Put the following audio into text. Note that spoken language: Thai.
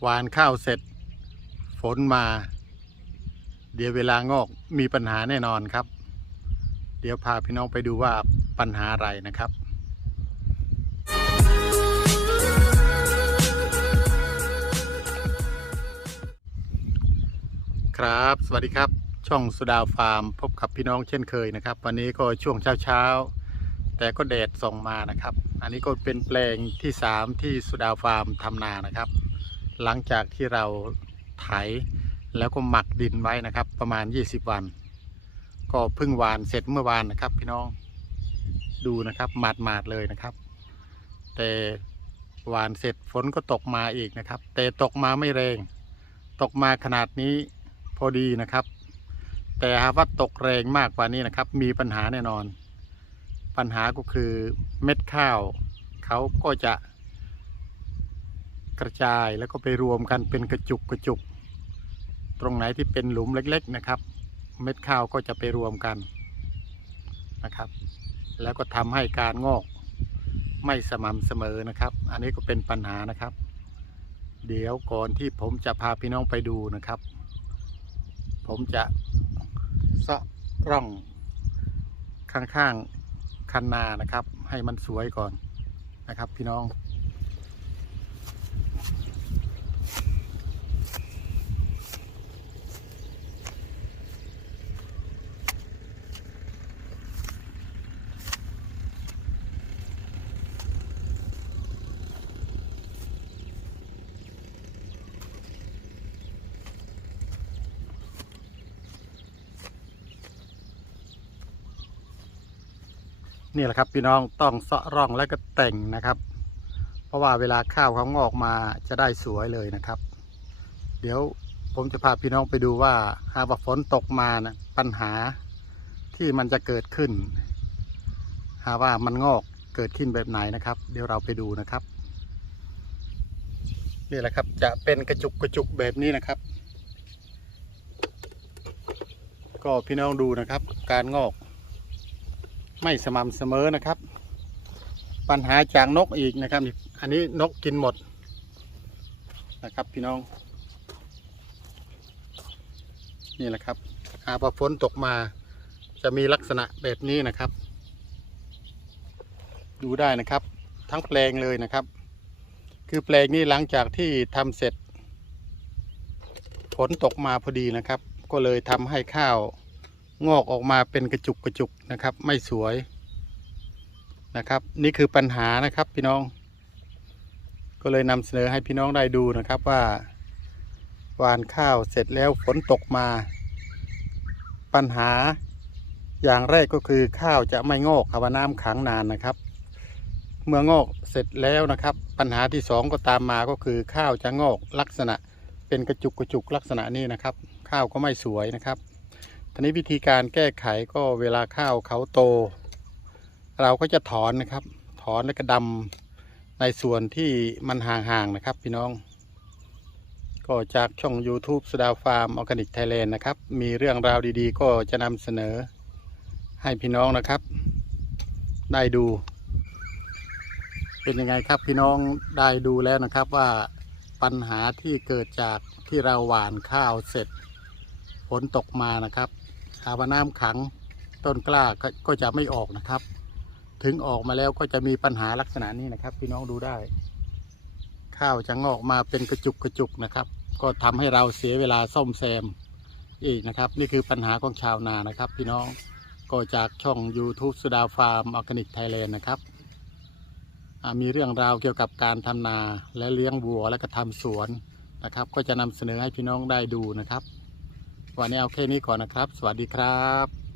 หวานข้าวเสร็จ ฝนมา เดี๋ยวเวลางอกมีปัญหาแน่นอนครับ เดี๋ยวพาพี่น้องไปดูว่าปัญหาอะไรนะครับครับสวัสดีครับช่องสุดาฟาร์ม พบกับพี่น้องเช่นเคยนะครับ วันนี้ก็ช่วงเช้าเช้าๆแต่ก็แดดส่องมานะครับ อันนี้ก็เป็นแปลงที่ 3 ที่สุดาฟาร์มทำนานะครับ หลังจากที่เราไถแล้วก็หมักดินไว้นะครับ ประมาณ 20 วัน ก็พิ่งหวานเสร็จเมื่อวานนะครับ พี่น้องดูนะครับหมาดหมาดๆเลยนะครับ แต่หวานเสร็จฝนก็ตกมาอีกนะครับ แต่ตกมาไม่แรง ตกมาขนาดนี้พอดีนะครับ แต่หากว่าตกแรงมากกว่านี้นะครับ มีปัญหาแน่นอน ปัญหาก็คือเม็ดข้าว เขาก็จะ กระจายแล้วก็ไปรวมกันเป็นกระจุกกระจุก ตรงไหนที่เป็นหลุมเล็กๆนะครับ เม็ดข้าวก็จะไปรวมกันนะครับ แล้วก็ทำให้การงอกไม่สม่ำเสมอนะครับ อันนี้ก็เป็นปัญหานะครับ เดี๋ยวก่อนที่ผมจะพาพี่น้องไปดูนะครับ ผมจะเซาะร่องข้างๆคันนานะครับ ให้มันสวยก่อนนะครับพี่น้อง นี่แหละครับพี่น้องต้องเสาะร่องและก็แต่งนะครับ เพราะว่าเวลาข้าวเขางอกมาจะได้สวยเลยนะครับ เดี๋ยวผมจะพาพี่น้องไปดูว่าหากว่าฝนตกมานะปัญหาที่มันจะเกิดขึ้น หากว่ามันงอกเกิดขึ้นแบบไหนนะครับ เดี๋ยวเราไปดูนะครับนี่แหละครับจะเป็นกระจุกกระจุกแบบนี้นะครับ ก็พี่น้องดูนะครับ การงอก ไม่สม่ำเสมอนะครับ ปัญหาจากนกอีกนะครับ อันนี้นกกินหมดนะครับพี่น้อง นี่แหละครับหากว่าฝนตกมาจะมีลักษณะแบบนี้นะครับ ดูได้นะครับ ทั้งแปลงเลยนะครับ คือแปลงนี้หลังจากที่ทำเสร็จฝนตกมาพอดีนะครับ ก็เลยทำให้ข้าว งอกออกมาเป็นกระจุกกระจุกนะครับ ไม่สวยนะครับ นี่คือปัญหานะครับพี่น้อง ก็เลยนำเสนอให้พี่น้องได้ดูนะครับว่าหวานข้าวเสร็จแล้วฝนตกมา ปัญหาอย่างแรกก็คือข้าวจะไม่งอกครับว่าน้ำขังนานนะครับ เมื่องอกเสร็จแล้วนะครับ ปัญหาที่สองก็ตามมาก็คือข้าวจะงอกลักษณะเป็นกระจุกกระจุกลักษณะนี้นะครับ ข้าวก็ไม่สวยนะครับ ทีนี้วิธีการแก้ไขก็เวลาข้าวเขาโต เราก็จะถอนนะครับ ถอนแล้วก็ดำในส่วนที่มันห่างๆนะครับ พี่น้อง ก็จากช่อง YouTube สดาฟาร์มออร์แกนิกไทยแลนด์นะครับ มีเรื่องราวดีๆ ก็จะนำเสนอให้พี่น้องนะครับ ได้ดู เป็นยังไงครับพี่น้องได้ดูแล้วนะครับว่าปัญหาที่เกิดจากที่เราหว่านข้าวเสร็จฝนตกมานะครับ หาว่าน้ำขังต้นกล้าก็ก็จะไม่ออกนะครับ ถึงออกมาแล้วก็จะมีปัญหาลักษณะนี้นะครับ พี่น้องดูได้ ข้าวจะงอกมาเป็นกระจุกกระจุกนะครับ ก็ทำให้เราเสียเวลาซ่อมแซมอีกนะครับ นี่คือปัญหาของชาวนานะครับ พี่น้องก็จากช่อง YouTube สุดาฟาร์มออร์แกนิกไทยแลนด์นะครับมีเรื่องราวเกี่ยวกับการทำนาและเลี้ยงวัวและก็ทำสวนนะครับ ก็จะนำเสนอให้พี่น้องได้ดูนะครับ วันนี้เอาแค่นี้ก่อนนะครับ สวัสดีครับ